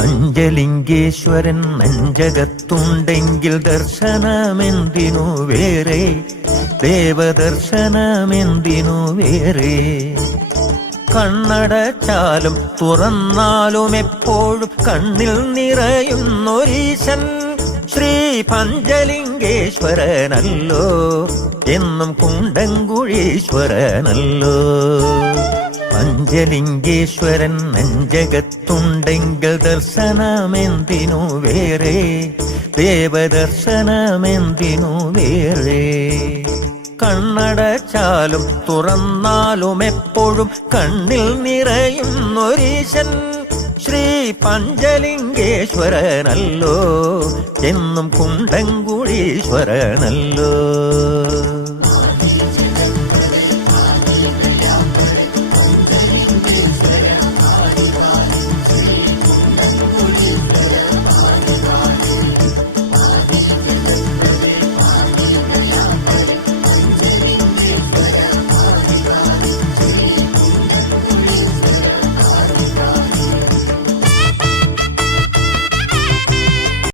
പഞ്ചലിംഗേശ്വരൻ നെഞ്ചകത്തുണ്ടെങ്കിൽ ദർശനമെന്തിനു വേറെ, ദേവദർശനമെന്തിനു വേറെ. കണ്ണടച്ചാലും തുറന്നാലും എപ്പോഴും കണ്ണിൽ നിറയുന്നൊരീശൻ ശ്രീ പഞ്ചലിംഗേശ്വരനല്ലോ, എന്നും കുണ്ടംകുഴീശ്വരനല്ലോ. പഞ്ചലിംഗേശ്വരൻ നെഞ്ചകത്തുണ്ടെങ്കിൽ ദർശനമെന്തിനു വേറെ, ദേവദർശനമെന്തിനു വേറെ. കണ്ണടച്ചാലും തുറന്നാലും എപ്പോഴും കണ്ണിൽ നിറയുന്നൊരീശൻ ശ്രീ പഞ്ചലിംഗേശ്വരനല്ലോ, എന്നും കുണ്ടംകുഴീശ്വരനല്ലോ.